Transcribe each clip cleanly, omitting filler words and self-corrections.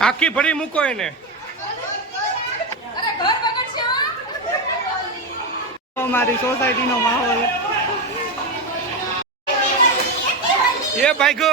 આખી ભરી મૂકો એને. મારી સોસાયટી નો માહોલ એ ભાઈ ગો.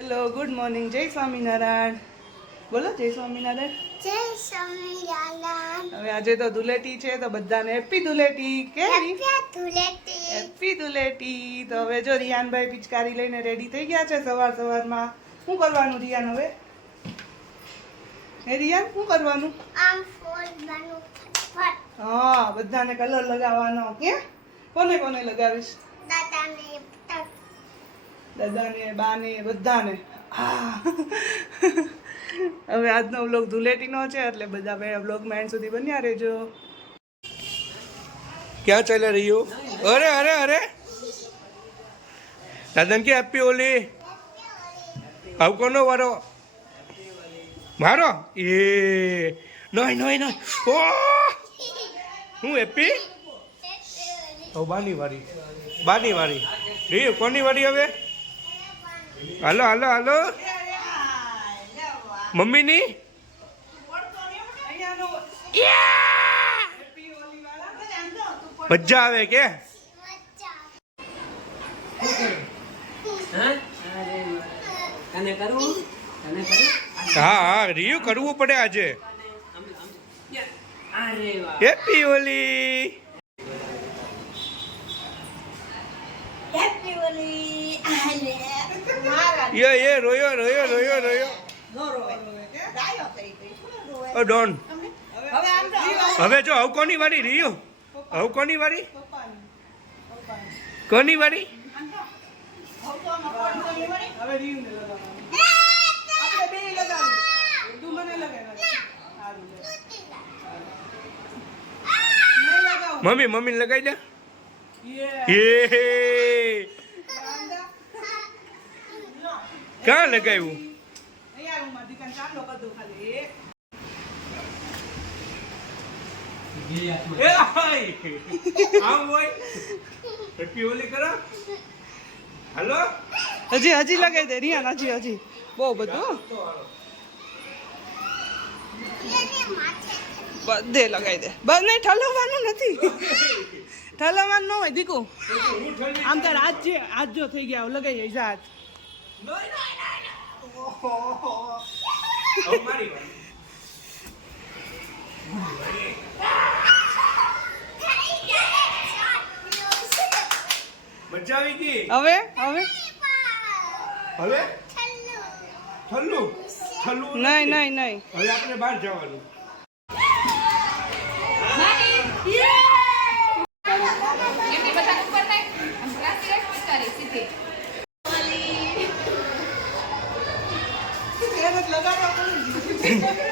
હેલો, ગુડ મોર્નિંગ, જય સ્વામિનારાયણ. બોલો જય સ્વામિનારાયણ. જય સ્વામિનારાયણ. હવે આજે તો ધૂળેટી છે તો બધાને હેપી ધૂળેટી. કેવી ધૂળેટી. હેપી ધૂળેટી. તો હવે જો રિયાનભાઈ પિચકારી લઈને રેડી થઈ ગયા છે સવારમાં. શું કરવાનું રિયાન હવે? હે રિયાન, શું કરવાનું? આમ ફોડવાનું ફટ. હા, બધાને કલર લગાવવાનો. કે કોને કોને લગાવીશ? દાદાને દાદાને, બાને, બધાને. હા. હવે આજનો વ્લોગ ધૂળેટીનો છે એટલે બધા વ્લોગમાં એન્ડ સુધી બન્યા રહેજો. ક્યાં ચાલ્યા રહ્યો? અરે અરે અરે દાદન કે હેપી હોલી. આવ કોનો વારો? મારો? એ નહીં નહીં નહીં. ઓ હું હેપી. ઓ બાની વારી, બાની વારી. રહ્યું કોની વારી હવે? હાલો હાલો હાલો. મમ્મીની મજા આવે કે? હા હા રિયુ કરવું પડે આજે. હેપી હોલી. હેપી હોલી. એ રોયો રોયો રોયો રોયો. ઓ ડોન. હવે જો હવે કોની વારી રિયુ? હવે કોની વારી? કોની વારી? હવે રીયુને લગાવવાનું. આપણે બે લગાવીએ. તું મને લગાવ. મમ્મી મમ્મી લગાઈ દે. એ ક્યાં લગાવ્યું? હજી લગાવી દે રિયાન. હજી બહુ બધું બધે લગાવી દે. બસ નહીં, ઠલવવાનું નથી. ઠલવવાનું ન હોય દીકુ. આમ તાર આજ જો થઈ ગયા લગાવી જાય હાથ. મજા આવી ગઈ. હવે હવે હવે ઠલ્લું ઠલ્લું નહીં નહીં નહીં. હવે આપણે બહાર જવાનું.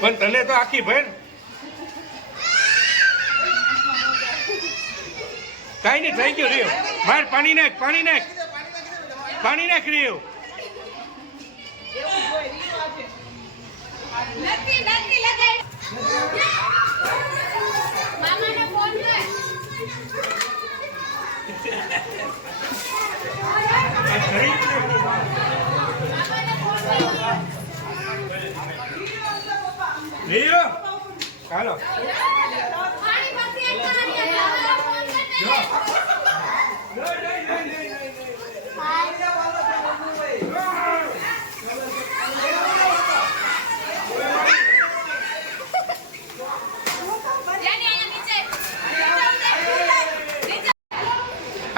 પણ તને તો આખી ભર કઈ નહીં થઈ ગયું રહ્યો. બહાર પાણી નાખ, પાણી નાખ, પાણી નાખ રહ્યો. મામાને ફોન કર. રહ્યો ચાલો.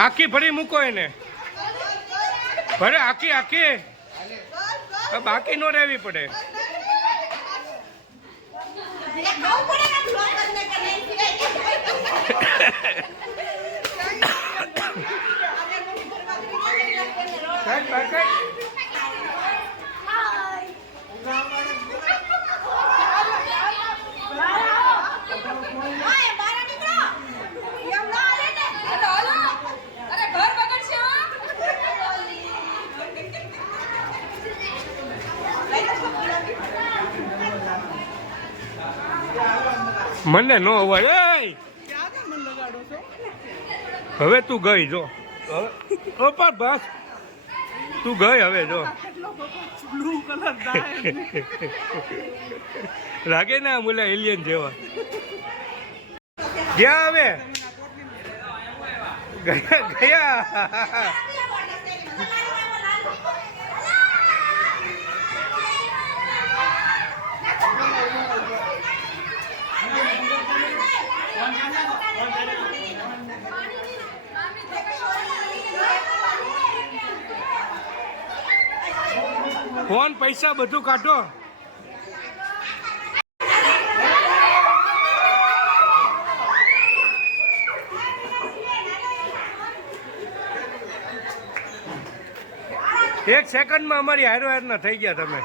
આખી ભરી મૂકો એને. ભરે આખી આખી. બાકી નો રહેવી પડે. મને નો અવાય એય ક્યાં તમે મને લગાડો છો? હવે તું ગઈ જો હવે ઓપા બસ તું ગઈ હવે જો કેટલો બ્લુ કલર દાય. લાગે ને આ મુલા એલિયન જેવા ગયા હવે ગયા ફોન પૈસા બધું કાઢો. એક સેકન્ડમાં અમારી હારો હારના થઈ ગયા તમે.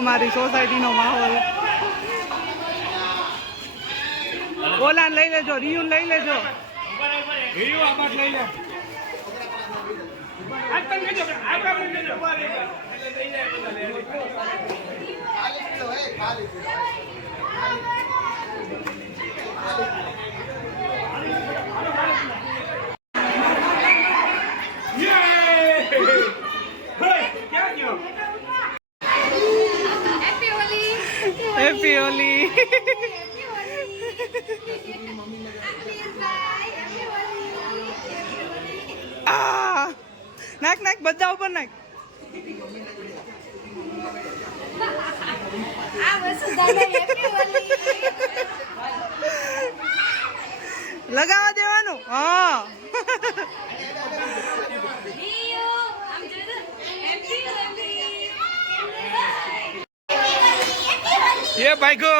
અમારી સોસાયટીનો માહોલ. ઓલાને લઈ લેજો, રિયુને લઈ લેજો. વિડિયો આમાં લઈ લે. આ તને લેજો આ કામ લેજો. હેપી હોલી. નાખ નાખ બધા ઉપર નાખ. લગાવવા દેવાનું. હા એ ભાઈગો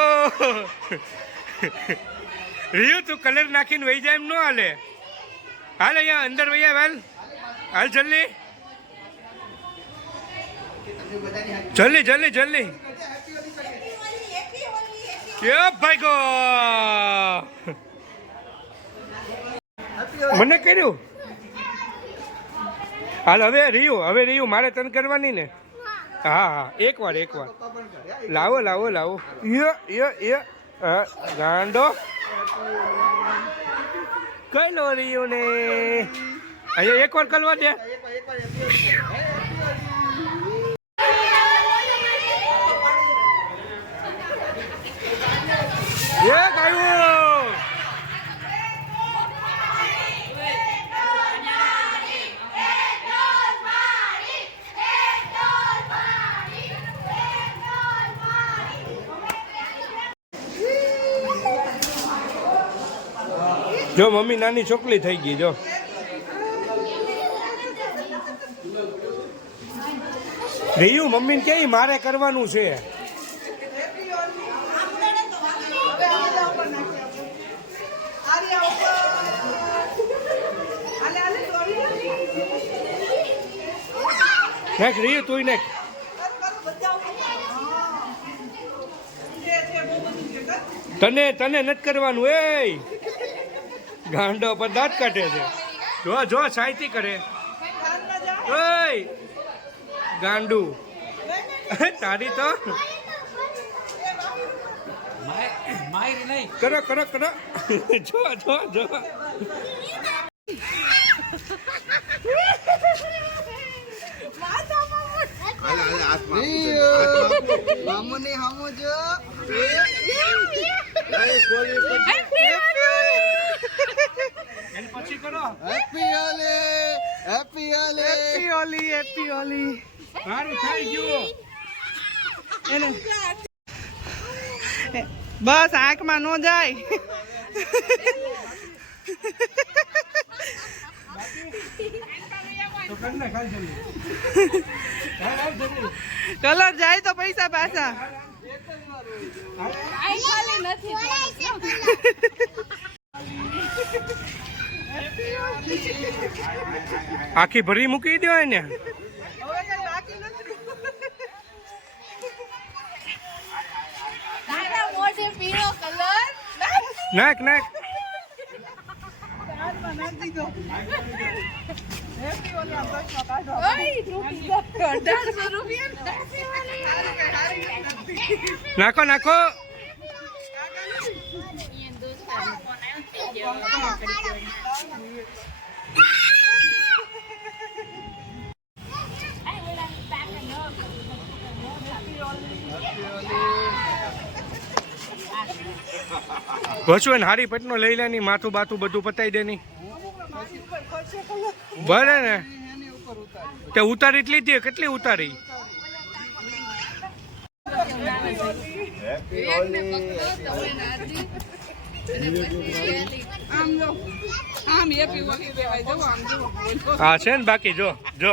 રિયુ તું કલર નાખીને વહી જાય એમ ન હાલે. હાલ અહીંયા અંદર વહી હાલ હાલ જલ્દી જલ્દી જલ્દી જલ્દી. એ ભાઈગો મને કર્યું. હાલ હવે રિયુ મારે તને કરવાની ને. હા હા એકવાર લાવો લાવો લાવો. ગાંડો કઈ લો રહ્યો ને અહીંયા એકવાર કરવા દે. એક આવ્યું. જો મમ્મી નાની છોકરી થઈ ગઈ જો. રિયુ મમ્મીને કે મારે કરવાનું છે. નાખ રિયુ તું નાખ. તને નથી કરવાનું. એ ગાંડો પર દાંત કાઢે છે. જો સાયતી કરે. ઓય ગાંડુ તારી તો કરો જો મામુની હામુ જો પછી કરો. હેપી હોલી. સારું થઈ ગયું. બસ આંખમાં નો જાય. કલર જાય તો પૈસા પાછા. આખી ભરી મૂકી દેવાય ને. નાખ નથી તો હેપી ઓલી આમ બસમાં કાઢો ઓય તૂટી ગયો 1800 રૂપિયા નાખો નાખો વસુન હારી પટનો લઈ લે ની માથું બાથું બધું પતાઈ દે ની ભલે ને તે ઉતારી એટલી દે કેટલી ઉતારી હા છે ને બાકી જો જો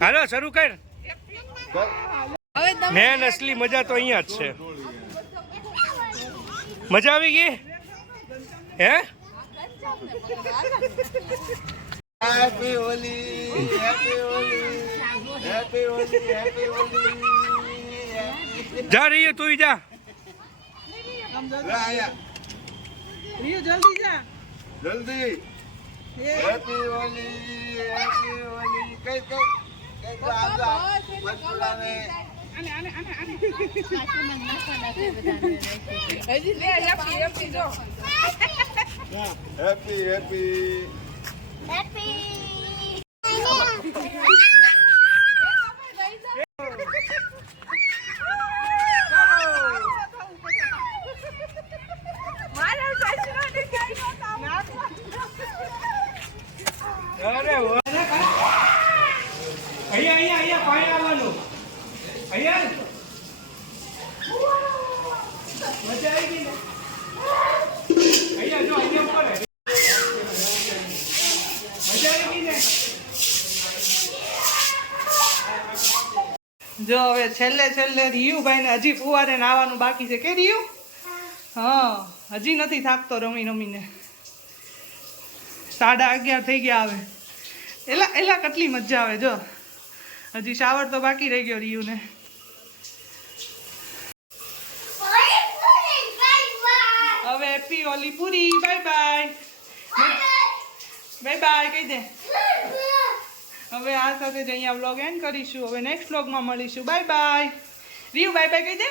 હાલો શરૂ કર મેન અસલી મજા તો અહીંયા જ છે મજા આવી ગઈ હે happy Holi happy Holi happy Holi happy Holi જા રહી તું જા રિયો જલ્દી જા જલ્દી હેપી હોલી કઈ કઈ હજી લે હેપી જો હેપી હેપી હેપી અરે અહીંયા પાણી આવવાનું અહીંયા મજા આવી ગઈ ને અહીંયા જો અહીંયા ઉપર મજા આવી ગઈ ને જો હવે છેલ્લે રિયુભાઈ ને હજી ફુવારે નાવાનું બાકી છે કે રિયુ હા હજી નથી થાકતો રમીને 11:30 થઈ ગયા આવે એલા કેટલી મજા આવે જો હજી શાવર તો બાકી રહી ગયો રિયુને હવે હેપી હોલી પૂરી બાય બાય કહી દે હવે આ સાથે જ અહીંયા વ્લોગ એન્ડ કરીશું હવે નેક્સ્ટ વ્લોગમાં મળીશું બાય રિયુ બાય કહી દે